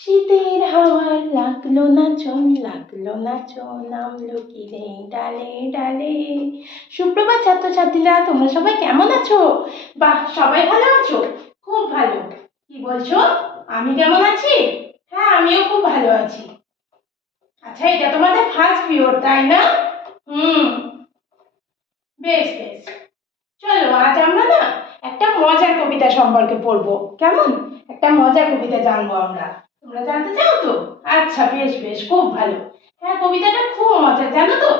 শীতের হাওয়ার লাগলো না চোন নামলো কি রে ডালে ডালে। সুপ্রভাত ছাত্রছাত্রীরা, তোমরা সবাই কেমন আছো? বাহ, সবাই ভালো আছো? খুব ভালো। কি বলছো? আমি কেমন আছি? হ্যাঁ, আমিও খুব ভালো আছি। আচ্ছা, এটা তোমাদের ফার্স্ট পিরিয়ড, তাই না? বেশ বেশ। চলো, আজ আমরা না একটা মজার কবিতা সম্পর্কে পড়বো। কেমন? একটা মজার কবিতা জানবো আমরা। তোমরা জানতে চাও তো? আচ্ছা, বেশ বেশ, খুব ভালো। হ্যাঁ, কবিতাটা খুব মজার, জানো তো?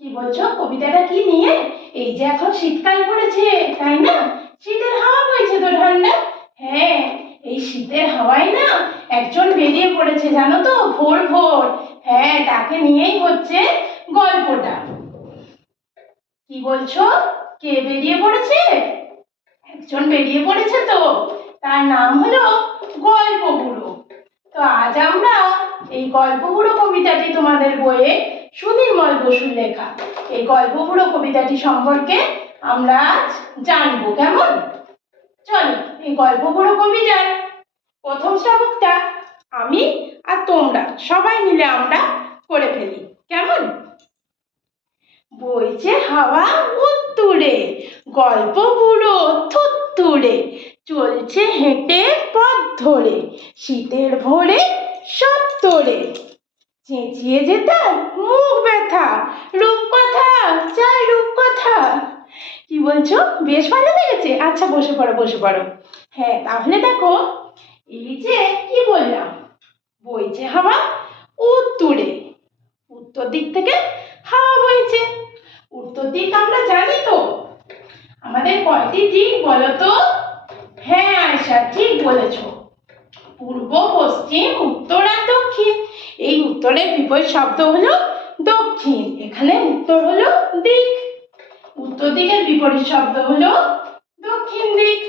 কি বলছো? কবিতাটা কি নিয়ে? এই যে এখন শীতকাল পড়েছে, তাই না? শীতের হাওয়া বইছে তো ঠান্ডা। হ্যাঁ, এই শীতের হাওয়ায় না একজন বেরিয়ে পড়েছে, জানো তো, ভোর ভোর। হ্যাঁ, তাকে নিয়েই হচ্ছে গল্পটা। কি বলছো? কে বেরিয়ে পড়েছে? একজন বেরিয়ে পড়েছে তো, তার নাম হলো গল্প বুড়ো। তো আজ আমরা এই গল্প বুড়ো কবিতাটি তোমাদের বইয়ে সুনির্মল বসুর লেখা এই গল্প বুড়ো কবিতাটি সম্পর্কে আমরা আজ জানবো। কেমন? চলো, এই গল্প বুড়ো কবিতার প্রথম শ্লোকটা আমি আর তোমরা সবাই মিলে আমরা করে ফেলি। কেমন? বইছে হাওয়া উত্তুরে, গল্প বুড়ো থুত্তুরে, চলছে হেঁটে পথ ধরে, শীতের ভোরে সত্তরে, চেঁচিয়ে যেতাম মুখ ব্যথা, রূপকথা চাই রূপকথা। কি বলছো? বেশ ভালো লেগেছে? আচ্ছা, বসে পড়ো বসে পড়ো। হ্যাঁ, তাহলে দেখো, এই যে কি বললাম, বইছে হাওয়া উত্তুরে, উত্তর দিক থেকে হাওয়া বইছে। উত্তর দিক আমরা জানি তো, আমাদের কয়টি দিক বলো তো? হ্যাঁ আয়শা, ঠিক বলেছ। পূর্ব, পশ্চিম, উত্তর আর দক্ষিণ। এই উত্তরের বিপরীত শব্দ হলো দক্ষিণ। এখানে উত্তর হলো দিক, উত্তর দিকের বিপরীত শব্দ হলো দক্ষিণ দিক।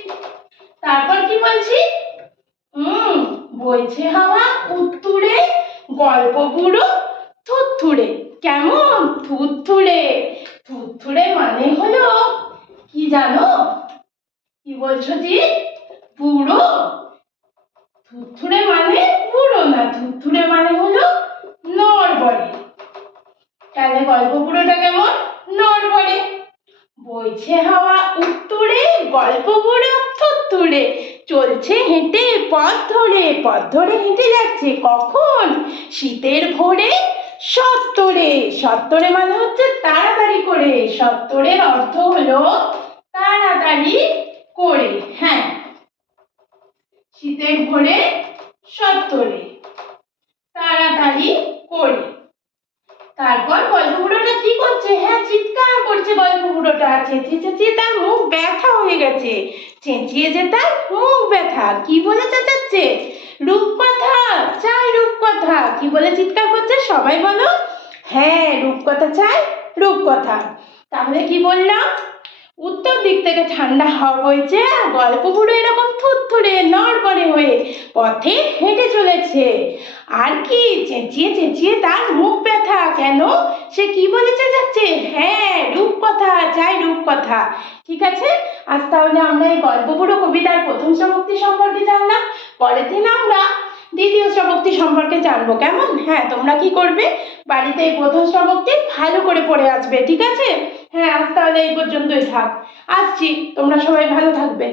তারপর কি বলছি? বইছে হাওয়া উত্তুরে, গল্প বুড়ো থুত্থুরে। কেমন? থুত্থুরে। থুত্থুরে মানে হলো কি জানো? কি বলছো জি? বুড়ো। থুত্থুরে মানে বুড়ো না, থুত্থুরে মানে হলো নড়বড়ে। তাহলে গল্প বুড়োটা কেমন? নড়বড়ে। বইছে হাওয়া উত্তুরে, গল্প বুড়ো থুত্থুরে, চলছে হেঁটে পথ ধরে, পথ ধরে হেঁটে যাচ্ছে কখন? শীতের ভোরে সত্তরে। সত্তরে মানে হচ্ছে তাড়াতাড়ি করে। সত্তরের অর্থ হলো তাড়াতাড়ি করে। হ্যাঁ, শীতের ভোরে সত্তরে, তাড়াতাড়ি করে। তারপর গল্প বুড়োটা কি করছে? হ্যাঁ, চিৎকার করছে গল্প বুড়োটা, চেঁচিয়ে চেঁচিয়ে তার মুখ ব্যথা হয়ে গেছে। চেঁচিয়ে যে তার মুখ ব্যথা। কি বলে চেঁচাচ্ছে? রূপকথা চাই রূপকথা। কি বলে চিৎকার করছে? সবাই বলো। হ্যাঁ, রূপকথা চাই রূপকথা। তাহলে কি বললাম? উত্তর দিক থেকে ঠান্ডা হাওয়া বইছে, আর গল্প বুড়ো এরকম থুরথুরে নড়বড়ে হয়ে পথে হেঁটে চলেছে। আর কি? চেঁচিয়ে চেঁচিয়ে তার মুখ ব্যথা। কেন? সে কি বলে চেঁচাচ্ছে? হ্যাঁ, রূপকথা চাই রূপকথা। ঠিক আছে, আজ তাহলে আমরা এই গল্প বুড়ো কবিতার প্রথম শ্লোকটি সম্পর্কে জানলাম। পরের দিন আমরা দ্বিতীয় শ্লোকটি সম্পর্কে জানবো। কেমন? হ্যাঁ, তোমরা কি করবে? বাড়িতে এই প্রথম শ্লোকটি ভালো করে পড়ে আসবে। ঠিক আছে? হ্যাঁ, আজ তাহলে এই পর্যন্তই থাক। আসছি, তোমরা সবাই ভালো থাকবে।